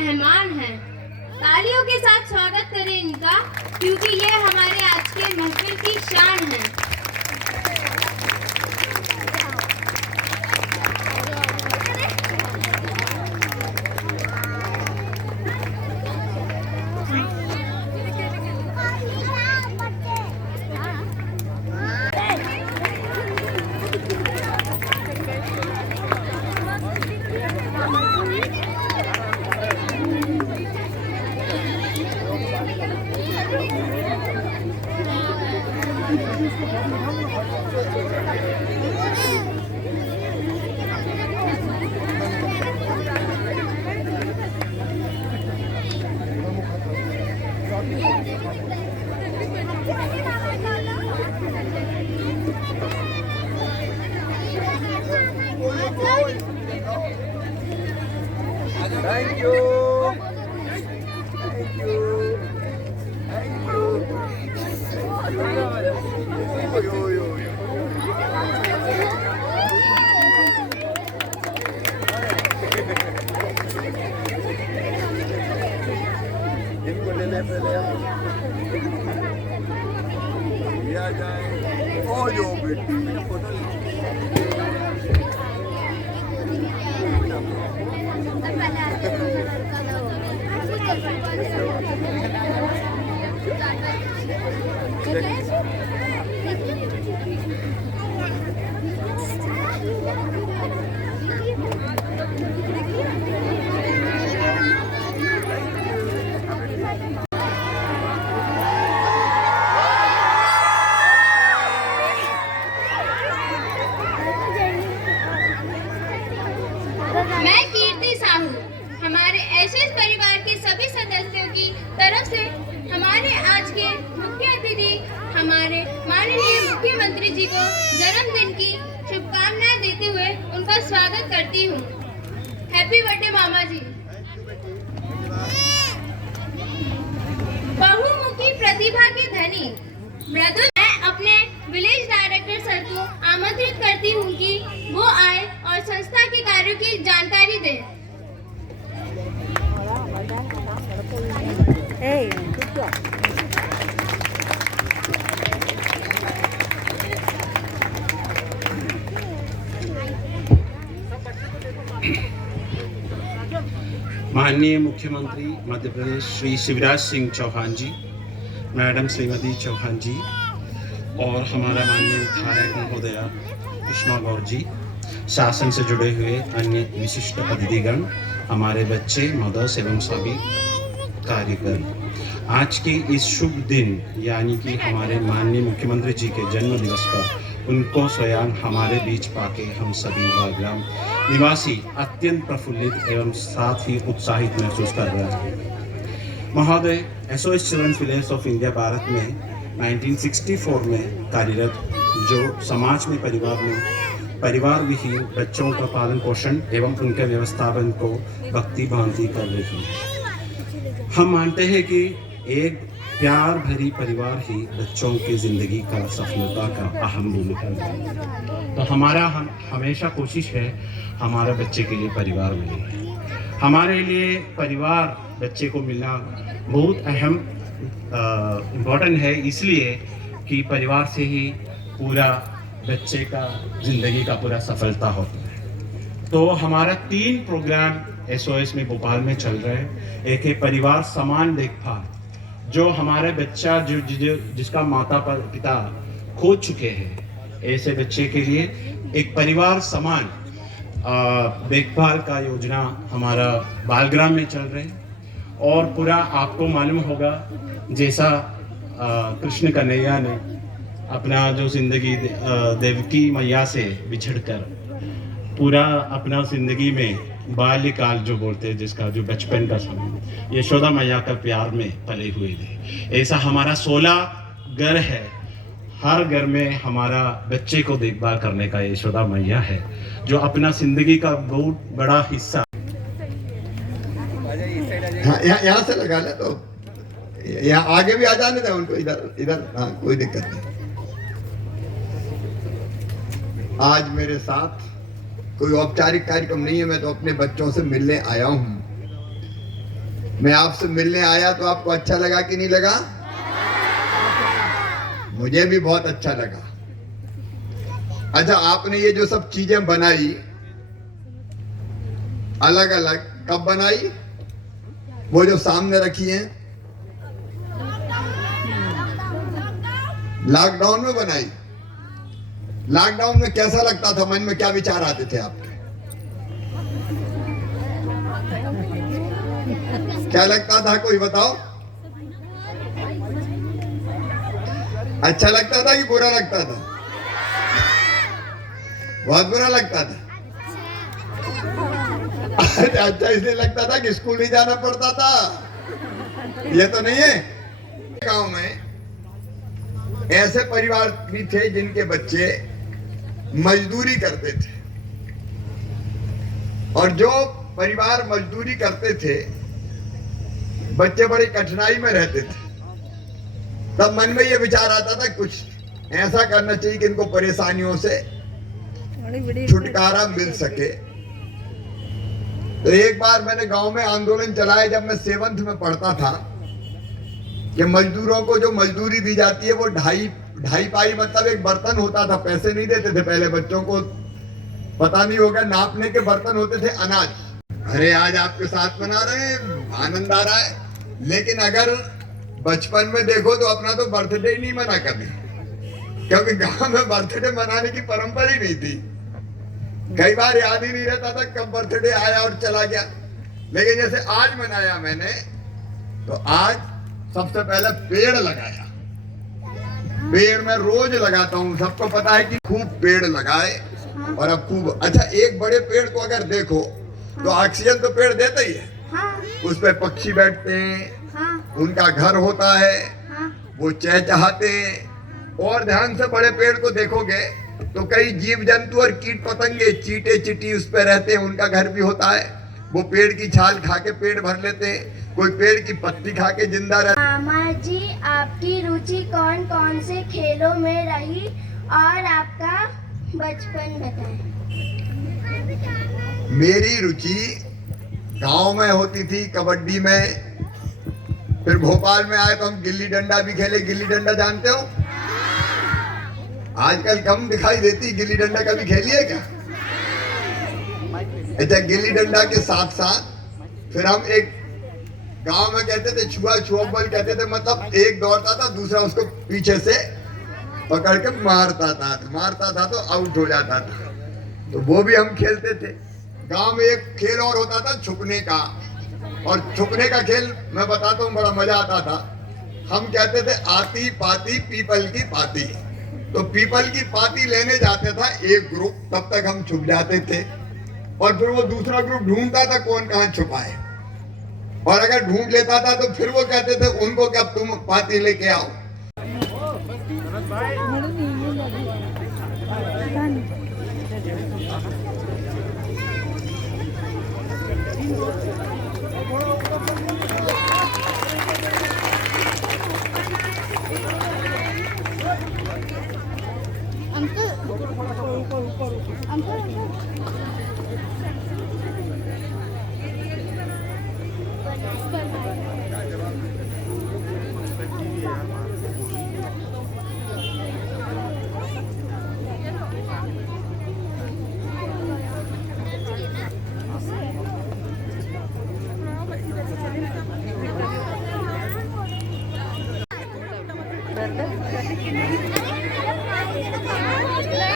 मेहमान हैं। तालियों के साथ स्वागत करें इनका, क्योंकि ये हमारे आज के महफिल की शान है। Thank you. Thank you. Thank you. Yo, yo, yo. इनको ले ले पहले लिया जाए। ओ जो बेटी मैं कीर्ति साहू हमारे एसएस परिवार के सभी सदस्यों की तरफ से हमारे आज के मुख्य अतिथि हमारे माननीय मुख्यमंत्री जी को जन्मदिन की शुभकामनाएं देते हुए उनका स्वागत करती हूँ। हैप्पी बर्थडे मामा जी। बहुमुखी प्रतिभा के धनी मृदुल, मैं अपने विलेज डायरेक्टर सर को आमंत्रित करती हूँ कि वो आए और संस्था के कार्यों की जानकारी दें। माननीय मुख्यमंत्री मध्य प्रदेश श्री शिवराज सिंह चौहान जी, मैडम श्रीमती चौहान जी और हमारा माननीय विधायक महोदया कृष्णा गौर जी, शासन से जुड़े हुए अन्य विशिष्ट अतिथिगण, हमारे बच्चे, मदर्स एवं सभी कार्यकर्ता, आज के इस शुभ दिन यानी कि हमारे माननीय मुख्यमंत्री जी के जन्म दिवस पर उनको स्वयं हमारे बीच पाके हम सभी बालग्राम निवासी अत्यंत प्रफुल्लित एवं साथ ही उत्साहित महसूस कर रहे हैं। महोदय, SOS children's village of India Bharat में 1964 में कार्यरत, जो समाज में परिवार विहीन बच्चों का पालन पोषण एवं उनके व्यवस्थापन को भक्ति भांति कर रही है। हम मानते हैं कि एक प्यार भरी परिवार ही बच्चों की जिंदगी का सफलता का अहम भूमिका है। तो हमारा हमेशा कोशिश है हमारे बच्चे के लिए परिवार मिले। हमारे लिए परिवार बच्चे को मिलना बहुत अहम इम्पोर्टेंट है, इसलिए कि परिवार से ही पूरा बच्चे का जिंदगी का पूरा सफलता होता है। तो हमारा 3 प्रोग्राम एसओएस में भोपाल में चल रहे हैं। एक है परिवार समान देखभाल, जो हमारे बच्चा जिसका माता पिता खो चुके हैं, ऐसे बच्चे के लिए एक परिवार समान देखभाल का योजना हमारा बालग्राम में चल रहे हैं। और पूरा आपको मालूम होगा, जैसा कृष्ण कन्हैया ने अपना जो जिंदगी देवकी मैया से बिछड़कर पूरा अपना जिंदगी में बाल्यकाल जो बोलते हैं, जिसका जो बचपन का समय यशोदा मैया का प्यार में पले हुए थे, ऐसा हमारा 16 घर है। हर घर में हमारा बच्चे को देखभाल करने का यशोदा मैया है, जो अपना जिंदगी का बहुत बड़ा हिस्सा। हाँ, यहाँ से लगा ले, तो यहाँ आगे भी आ जाने दे उनको, इधर हाँ, कोई दिक्कत नहीं। आज मेरे साथ कोई औपचारिक कार्यक्रम नहीं है, मैं तो अपने बच्चों से मिलने आया हूँ। मैं आपसे मिलने आया तो आपको अच्छा लगा कि नहीं लगा? मुझे भी बहुत अच्छा लगा। अच्छा, आपने ये जो सब चीजें बनाई अलग अलग, कब बनाई? वो जो सामने रखी हैं लॉकडाउन में बनाई। लॉकडाउन में कैसा लगता था? मन में क्या विचार आते थे आपके? क्या लगता था? कोई बताओ। अच्छा लगता था कि बुरा लगता था? बहुत बुरा लगता था। अच्छा इसलिए लगता था कि स्कूल नहीं जाना पड़ता था? ये तो नहीं है। गांव में ऐसे परिवार भी थे जिनके बच्चे मजदूरी करते थे, और जो परिवार मजदूरी करते थे बच्चे बड़ी कठिनाई में रहते थे। तब मन में ये विचार आता था कुछ ऐसा करना चाहिए कि इनको परेशानियों से छुटकारा मिल सके। तो एक बार मैंने गांव में आंदोलन चलाया जब मैं 7th में पढ़ता था, कि मजदूरों को जो मजदूरी दी जाती है वो ढाई पाई, मतलब एक बर्तन होता था। पैसे नहीं देते थे पहले, बच्चों को पता नहीं होगा, नापने के बर्तन होते थे अनाज। अरे आज आपके साथ मना रहे हैं, आनंद आ रहा है। लेकिन अगर बचपन में देखो तो अपना तो बर्थडे ही नहीं मना कभी, क्योंकि गांव में बर्थडे मनाने की परंपरा ही नहीं थी। कई बार याद ही नहीं रहता था कब बर्थडे आया और चला गया। लेकिन जैसे आज मनाया मैंने, तो आज सबसे पहले पेड़ लगाया। पेड़ मैं रोज लगाता हूँ, सबको पता है कि खूब पेड़ लगाए। और अब खूब अच्छा, एक बड़े पेड़ को अगर देखो तो ऑक्सीजन तो पेड़ देता ही है। उस पे पक्षी बैठते हैं, उनका घर होता है, वो चहचहाते हैं। और ध्यान से बड़े पेड़ को देखोगे तो कई जीव जंतु और कीट पतंगे, चींटे चींटी उस पे रहते हैं, उनका घर भी होता है। वो पेड़ की छाल खा के पेट भर लेते हैं, कोई पेड़ की पत्ती खा के जिंदा रहते। मामा जी, आपकी रुचि कौन कौन से खेलों में रही और आपका बचपन बताएं। मेरी रुचि गांव में होती थी, कबड्डी में। फिर भोपाल में आए तो हम गिल्ली डंडा भी खेले। गिल्ली डंडा जानते हो? आजकल कम दिखाई देती। गिल्ली डंडा कभी खेली है क्या? अच्छा, गिल्ली डंडा के साथ साथ फिर हम एक गांव में कहते थे छुआ छुआबल कहते थे, मतलब एक दौड़ता था, दूसरा उसको पीछे से पकड़ के मारता था तो आउट हो जाता था। तो वो भी हम खेलते थे। गांव में एक खेल और होता था छुपने का, और छुपने का खेल मैं बताता हूँ, बड़ा मजा आता था। हम कहते थे आती पाती पीपल की पाती। तो पीपल की पाती लेने जाते था एक ग्रुप, तब तक हम छुप जाते थे, और फिर वो दूसरा ग्रुप ढूंढता था कौन कहाँ छुपा है। और अगर ढूंढ लेता था तो फिर वो कहते थे उनको कि अब तुम पाती लेके आओ।